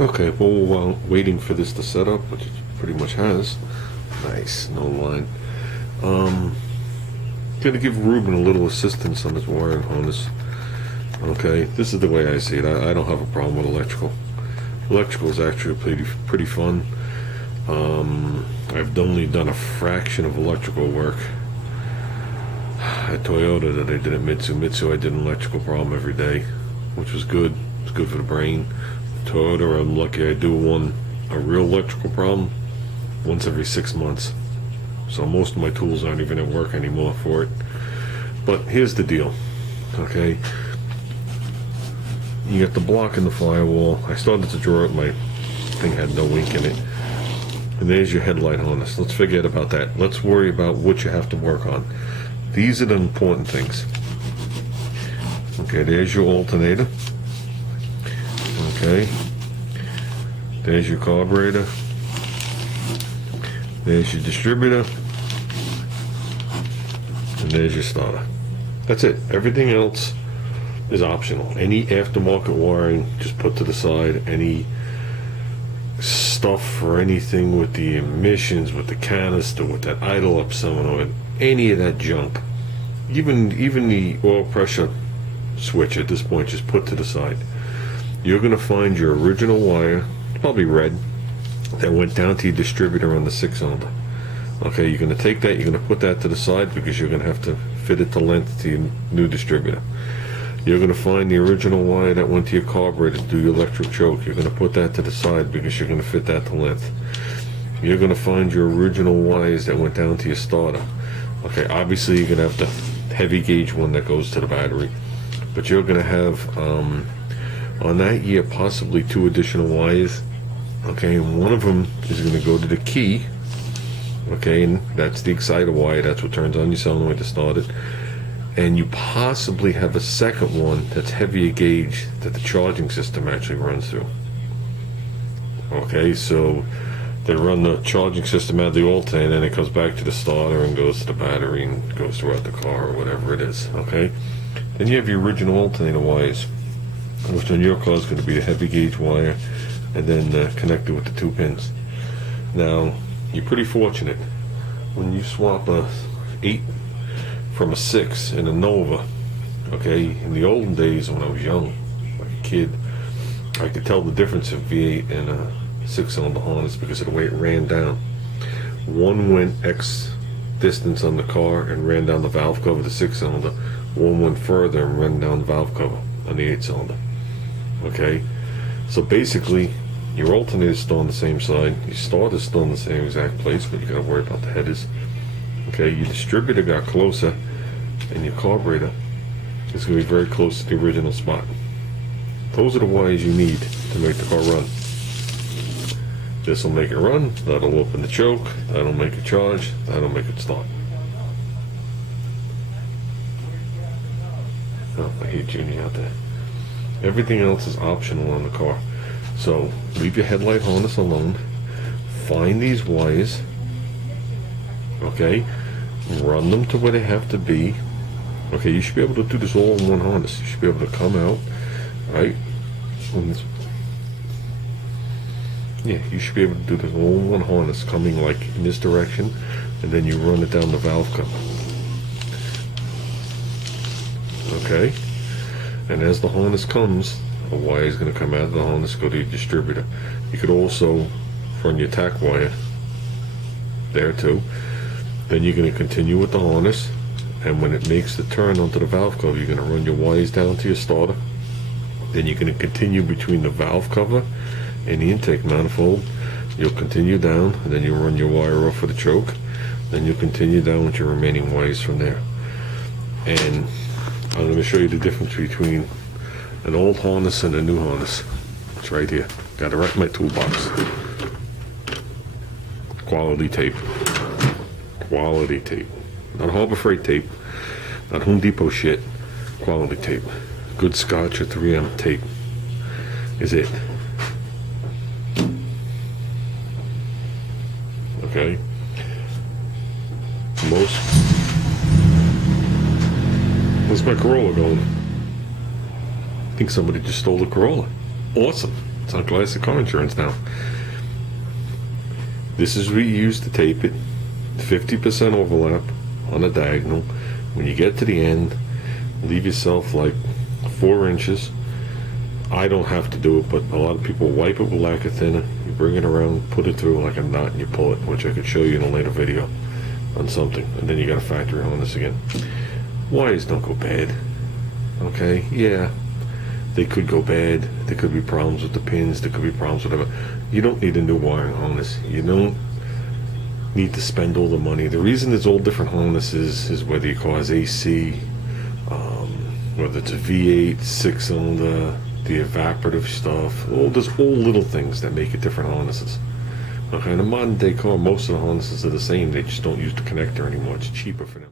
Okay, well, while waiting for this to set up, which it pretty much has. Nice, no line. Gonna give Ruben a little assistance on his wiring harness. Okay, this is the way I see it. I don't have a problem with electrical. Electrical is actually pretty fun. I've only done a fraction of electrical work at Toyota that I did at Mitsu. Mitsu, I did an electrical problem every day, which was good. It's good for the brain. Toyota, I'm lucky I do a real electrical problem once every 6 months. So most of my tools aren't even at work anymore for it. But here's the deal, okay? You got the block in the firewall. I started to draw it, my thing had no ink in it. And there's your headlight harness. Let's forget about that. Let's worry about what you have to work on. These are the important things. Okay, there's your alternator. Okay. There's your carburetor. There's your distributor. And there's your starter. That's it. Everything else is optional. Any aftermarket wiring, just put to the side. Any stuff or anything with the emissions, with the canister, with that idle up solenoid, any of that junk, even the oil pressure switch at this point, just put to the side. You're going to find your original wire, probably red, that went down to your distributor on the 6-cylinder. Okay, you're going to take that, you're going to put that to the side because you're going to have to fit it to length to your new distributor. You're going to find the original wire that went to your carburetor to do your electric choke. You're going to put that to the side because you're going to fit that to length. You're going to find your original wires that went down to your starter. Okay, obviously you're going to have the heavy gauge one that goes to the battery. But you're going to have, on that year, possibly 2 additional wires. Okay, and one of them is going to go to the key. Okay, and that's the exciter wire. That's what turns on your solenoid to start it. And you possibly have a second one that's heavier gauge that the charging system actually runs through. Okay, so they run the charging system out of the alternator, and then it comes back to the starter and goes to the battery and goes throughout the car or whatever it is. Okay, then you have your original alternator wires, which on your car is going to be the heavy gauge wire, and then connected with the 2 pins. Now, you're pretty fortunate when you swap a 8 from a 6 in a Nova. Okay, in the olden days when I was young, like a kid, I could tell the difference of V8 and a 6-cylinder harness because of the way it ran down. One went X distance on the car and ran down the valve cover, the 6-cylinder. One went further and ran down the valve cover on the 8-cylinder. Okay, so basically your alternator is still on the same side, your starter is still in the same exact place, but you got to worry about the headers. Okay, your distributor got closer, and your carburetor is going to be very close to the original spot. Those are the wires you need to make the car run. This will make it run, that'll open the choke, that'll make it charge, that'll make it start. Oh, I hate Junior out there. Everything else is optional on the car. So leave your headlight harness alone. Find these wires. Okay, run them to where they have to be. Okay, you should be able to do this all in one harness. You should be able to come out, right? Yeah, you should be able to do this all in one harness, coming like in this direction, and then you run it down the valve cover. Okay, and as the harness comes, a wire is going to come out of the harness, go to your distributor. You could also run your tack wire there too. Then you're going to continue with the harness, and when it makes the turn onto the valve cover, you're going to run your wires down to your starter. Then you're going to continue between the valve cover and the intake manifold. You'll continue down, and then you'll run your wire off for the choke. Then you'll continue down with your remaining wires from there. And I'm going to show you the difference between an old harness and a new harness. It's right here. Got it right in my toolbox. Quality tape. Quality tape. Not Harbor Freight tape. Not Home Depot shit. Quality tape. Good Scotch or 3M tape is it. Okay. Where's my Corolla going? I think somebody just stole the Corolla. Awesome. It's on classic car insurance now. This is what you use to tape it. 50% overlap on the diagonal. When you get to the end, leave yourself like 4 inches. I don't have to do it, but a lot of people wipe it with lacquer thinner. You bring it around, put it through like a knot, and you pull it, which I could show you in a later video on something. And then you got a factory harness again. Wires don't go bad. Okay, yeah, they could go bad. There could be problems with the pins. There could be problems with whatever. You don't need a new wiring harness. You don't need to spend all the money. The reason there's all different harnesses is whether your car has AC, whether it's a V8, 6-cylinder, the evaporative stuff. There's all little things that make it different harnesses. Okay, in a modern day car, most of the harnesses are the same. They just don't use the connector anymore. It's cheaper for them.